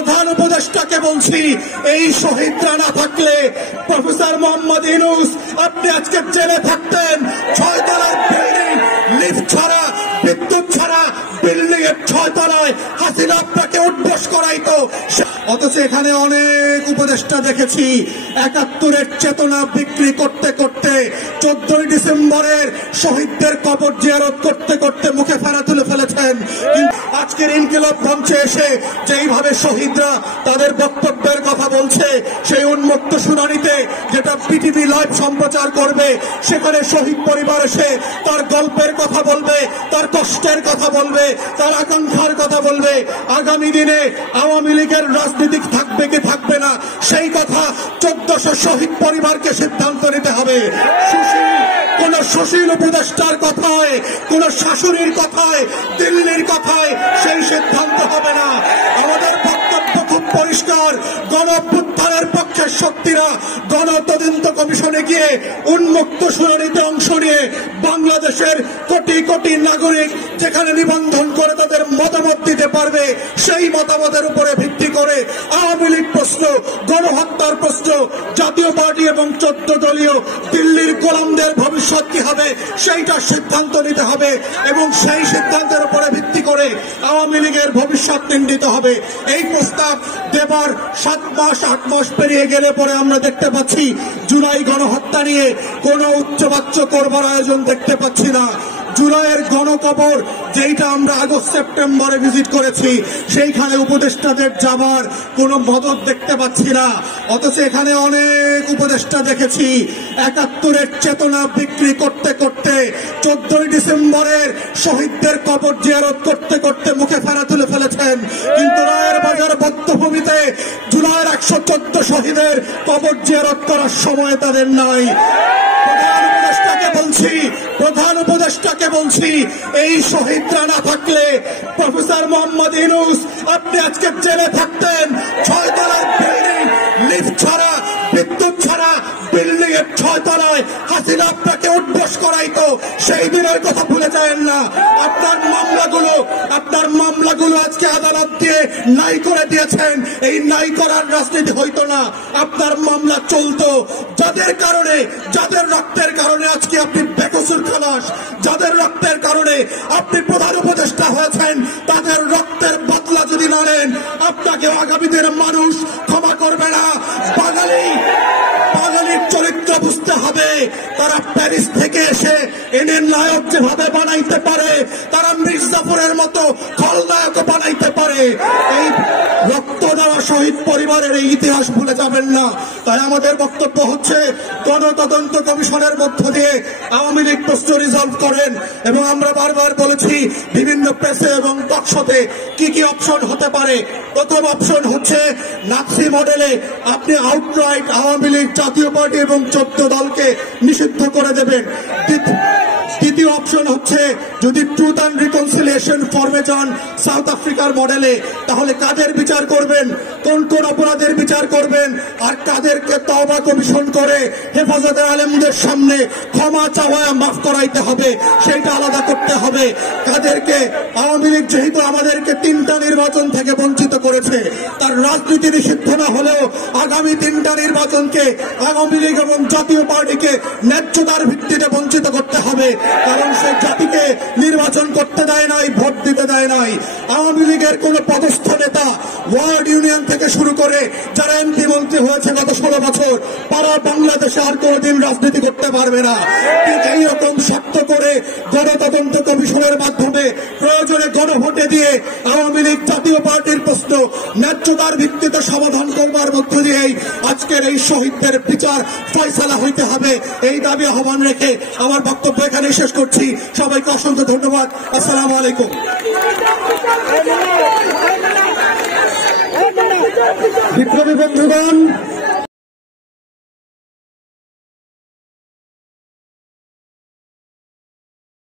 প্রধান উপদেষ্টাকে বলছি, এই শহীদরা না থাকলে প্রফেসর মোহাম্মদ ইউনূস আপনি আজকে জেলে থাকতেন। 6 তলার বিল্ডিং, লিফট ছাড়া, বিদ্যুৎ ছাড়া বিল্ডিং এর 6 তলায় হাসিনা আপনাকে উঠবস করাইতো। অথচ এখানে অনেক উপদেষ্টা দেখেছি ৭১-এর চেতনা বিক্রি করতে করতে 14ই ডিসেম্বরের শহীদদের কবর জিয়ারত করতে করতে মুখে ফেরা তুলে ফেলেছেন। আজকের ইনকিলাব মঞ্চে এসে যেইভাবে শহীদরা তাদের বক্তব্যের কথা বলছে, সেই উন্মুক্ত শুনানিতে যেটা পিটিভি লাইভ সম্প্রচার করবে, সেখানে শহীদ পরিবার এসে তার গল্পের কথা বলবে, তার কষ্টের কথা বলবে, তার আকাঙ্ক্ষার কথা বলবে। আগামী দিনে আওয়ামী লীগের রাজনীতি থাকবে কি থাকবে না, সেই কথা 1400 শহীদ পরিবারকে সিদ্ধান্ত নিতে হবে। কোন সুশীল উপদেষ্টার কথায়, কোন শাশুড়ির কথায়, দিল্লির কথায় সেই সিদ্ধান্ত হবে না। আমাদের বক্তব্য খুব পরিষ্কার, গণ-অভ্যুত্থানের পক্ষের শক্তিরা গণতদন্ত কমিশনে গিয়ে উন্মুক্ত শুনানিতে অংশ নিয়ে বাংলাদেশের কোটি কোটি নাগরিক যেখানে নিবন্ধন করে তাদের মতামত দিতে পারবে, সেই মতামতের উপরে ভিত্তি করে আওয়ামী লীগ প্রশ্ন, গণহত্যার প্রশ্ন, জাতীয় পার্টি এবং 14 দলীয় দিল্লির গোলামদের ভবিষ্যৎ কি হবে সেইটা সিদ্ধান্ত নিতে হবে এবং সেই সিদ্ধান্তের উপরে ভিত্তি করে আওয়ামী লীগের ভবিষ্যৎ নির্ণীত হবে। এই প্রস্তাব দেবার 7 মাস 8 মাস পেরিয়ে গেলে পরে আমরা দেখতে পাচ্ছি জুলাই গণহত্যা নিয়ে কোনো উচ্চবাচ্য করবার আয়োজন দেখতে পাচ্ছি না। জুলাইয়ের গণকবর যেটা আমরা আগস্ট সেপ্টেম্বরে ভিজিট করেছি, সেইখানে উপদেষ্টাদের যাবার কোনো মদত দেখতে পাচ্ছি না। অথচ এখানে অনেক উপদেষ্টা দেখেছি ৭১-এর চেতনা বিক্রি করতে করতে 14ই ডিসেম্বরের শহীদদের কবর জিয়ারত করতে করতে মুখে ফেরা তুলে ফেলেছেন। কিন্তু রায়ের বাজার বধ্যভূমিতে জুলাইয়ের 114 শহীদের কবর জিয়ারত করার সময় তাদের নাই। প্রধান উপদেষ্টাকে বলছি, এই শহীদরা না থাকলে প্রফেসর মোহাম্মদ ইউনূস আপনি আজকে জেলে থাকতেন। 6 তলার বিল্ডিং, লিফট ছাড়া, বিদ্যুৎ ছাড়া বিল্ডিং এর 6 তলায় হাসিনা আপনাকে উঠবস করাইতো। সেই দিনের কথা ভুলে যাবেন না। আপনার মামলাগুলো আজকে আদালত দিয়ে নাই করে দিয়েছেন। এই নাই করার রাজনীতি হইতো না, আপনার মামলা চলতো। যাদের কারণে, যাদের রক্তের কারণে আজকে আপনি বেকসুর খালাস, যাদের রক্তের কারণে আপনি প্রধান উপদেষ্টা হয়েছেন, তাদের রক্তের বদলা যদি না নেন, আপনাকে আগামী দিনের মানুষ ক্ষমা করবে না। বাঙালির চরিত্র বুঝতে হবে। তারা প্যারিস থেকে এসে এনের নায়ক যেভাবে বানাইতে পারে, তারা মির্জাপুরের মতো খলনায়ক বানাইতে পারে। এই রক্ত দেওয়া শহীদ পরিবারের এই ইতিহাস ভুলে যাবেন না। তাই আমাদের বক্তব্য হচ্ছে, গণতদন্ত কমিশনের মধ্য দিয়ে আওয়ামী লীগ প্রশ্ন রিজলভ করেন। এবং আমরা বারবার বলেছি বিভিন্ন প্রেসে এবং টকশোতে কি কি অপশন হতে পারে। প্রথম অপশন হচ্ছে নাৎসি মডেলে আপনি আউটরাইট আওয়ামী লীগ, জাতীয় পার্টি এবং 14 দলকে নিষিদ্ধ করে দেবেন। দ্বিতীয় অপশন হচ্ছে যদি ট্রুথ অ্যান্ড রিকনসিলিয়েশন ফর্মে যান সাউথ আফ্রিকার মডেলে, তাহলে কাদের বিচার করবেন, কোন কোন অপরাধের বিচার করবেন, আর কাদেরকে তওবা কমিশন করে হেফাজতে আলেমদের সামনে ক্ষমা চাওয়া মাফ করাইতে হবে, সেইটা আলাদা করতে হবে। কাদেরকে, আওয়ামী লীগ যেহেতু আমাদেরকে 3টা নির্বাচন থেকে বঞ্চিত করেছে, তার রাজনীতি নিষিদ্ধ না হলেও আগামী 3টা নির্বাচনকে আওয়ামী লীগ এবং জাতীয় পার্টিকে ন্যায্যতার ভিত্তিতে বঞ্চিত করতে হবে। কারণ সে জাতিকে নির্বাচন করতে দেয় নাই, ভোট দিতে দেয় নাই। আওয়ামী লীগের কোন পদস্থ নেতা ওয়ার্ড ইউনিয়ন থেকে শুরু করে যারা এমপি মন্ত্রী হয়েছে গত 16 বছর, তারা বাংলাদেশে আর কোনদিন রাজনীতি করতে পারবে না। ঠিক এইরকম শক্ত করে গণতদন্ত কমিশনের মাধ্যমে প্রয়োজনে গণভোটে দিয়ে আওয়ামী লীগ, জাতীয় পার্টির প্রশ্ন ন্যায্যতার ভিত্তিতে সমাধান করবার মধ্য দিয়েই আজকের এই শহীদদের বিচার ফয়সালা হইতে হবে। এই দাবি আহ্বান রেখে আমার বক্তব্য এখানে শেষ করছি। সবাইকে অসংখ্য ধন্যবাদ। আসসালামু আলাইকুম। বিপ্লবী বন্ধুগণ,